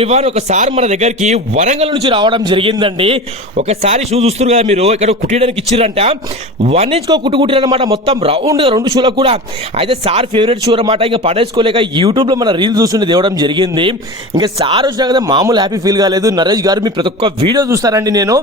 Ivan ఒకసారి మన దగ్గరికి వరంగల్ నుంచి రావడం జరిగిందండి. ఒకసారి షూ చూస్తారు కదా మీరు, ఇక్కడ కుట్టడానికి ఇచ్చిరంట. 1 ఇంచ్ కుట్టు కుట్టిరనమాట, మొత్తం రౌండ్ 2 షూలకు కూడా. అయితే సార్ ఫేవరెట్ షూ అనమాట. ఇంకా పడేసుకోలేక యూట్యూబ్ లో మన రీల్ చూస్తుంటే తేవడం జరిగింది. ఇంకా సార్ వచ్చినా కదా మామూలు హ్యాపీ ఫీల్ కాలేదు. నరేష్ గారు మీ ప్రతి ఒక్క వీడియో చూస్తారండి. నేను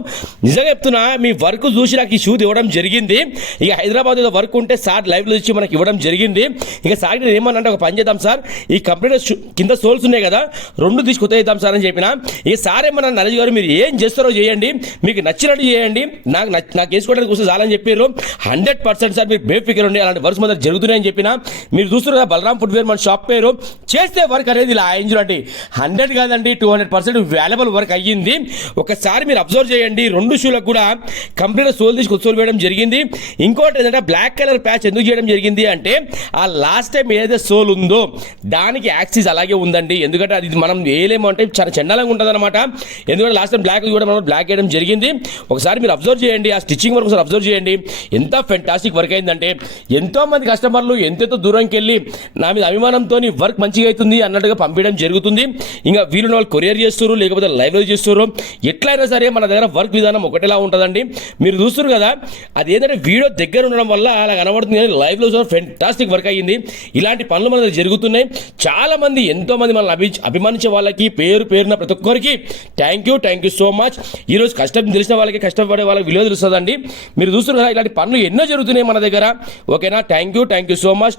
నిజంగా చెప్తున్నా, మీ వర్క్ చూసి నాకు ఈ షూ తేవడం జరిగింది. ఇక హైదరాబాద్ ఏదో వర్క్ ఉంటే సార్ లైవ్ లో ఇచ్చి మనకి ఇవ్వడం జరిగింది. ఇక సార్ నేను ఏమన్నా ఒక పని చేద్దాం సార్, ఈ కంప్లీట్ కింద సోల్స్ ఉన్నాయి కదా, 2 తీసుకొద్దాం సార్ అని చెప్పిన. ఇక సార్ ఏమన్నా నరేష్ గారు మీరు ఏం చేస్తారో చేయండి, మీకు నచ్చినట్టు చేయండి, నాకు వేసుకోవడానికి వస్తే చాలని చెప్పారు. 100% సార్ మీరు బేఫికర్ ఉండి అలాంటి వర్క్స్ మన జరుగుతున్నాయని చెప్పిన. మీరు చూస్తున్నారు కదా బలరాం ఫుట్వేర్ మన షాప్ పేరు. చేస్తే వర్క్ అనేది ఇలా ఎంజాయ్ అండి. 100 కాదండి 200% వాల్యుబుల్ వర్క్ అయ్యింది. ఒకసారి మీరు అబ్జర్వ్ చేయండి. 2 షూలకు కూడా కంప్లీట్ సోల్ తీసుకు సోల్ వేయడం జరిగింది. ఇంకోటి ఏంటంటే బ్లాక్ కలర్ ప్యాచ్ ఎందుకు చేయడం జరిగింది అంటే, ఆ లాస్ట్ టైం ఏదైతే సోల్ ఉందో దానికి యాక్సిస్ అలాగే ఉందండి. ఎందుకంటే అది మనం వేయలేము అంటే చాలా చండాలంగా ఉంటుంది అనమాట. ఎందుకంటే లాస్ట్ టైం బ్లాక్ కూడా మనం బ్లాక్ వేయడం జరిగింది. ఒకసారి మీరు అబ్జర్వ్ చేయండి, ఆ స్టిచ్చింగ్ వర్క్ ఒకసారి అబ్జర్వ్ చేయండి. ఎంత ఫెంటాస్టిక్ వర్క్ అయిందంటే, ఎంతో మంది కస్టమర్లు ఎంతెంతో దూరంకి వెళ్ళి నా మీద అభిమానంతో వర్క్ మంచిగా అవుతుంది అన్నట్టుగా పంపించడం జరుగుతుంది. ఇంకా వీళ్ళు వాళ్ళు కొరియర్ చేస్తారు, లేకపోతే లైవ్లో చేస్తారు. ఎట్లయినా సరే మన దగ్గర వర్క్ విధానం ఒకటిలా ఉంటుందండి. మీరు చూస్తారు కదా, అది ఏంటంటే వీడియో దగ్గర ఉండడం వల్ల అలా కనబడుతుంది, కానీ లైవ్లో ఫెంటాస్టిక్ వర్క్ అయ్యింది. ఇలాంటి పనులు మన దగ్గర జరుగుతున్నాయి. చాలా మంది ఎంతో మంది మనల్ని అభిమానించే వాళ్ళకి పేరున ప్రతి ఒక్కరికి థ్యాంక్ యూ సో మచ్. ఈరోజు కష్టం తెలిసిన వాళ్ళకి, కష్టపడే వాళ్ళకి విలువ తెలుస్తుందండి. మీరు చూస్తున్నారు కదా, ఇలాంటి పనులు ఎన్నో జరుగుతున్నాయి మన దగ్గర. ఓకేనా, థ్యాంక్ యూ సో మచ్.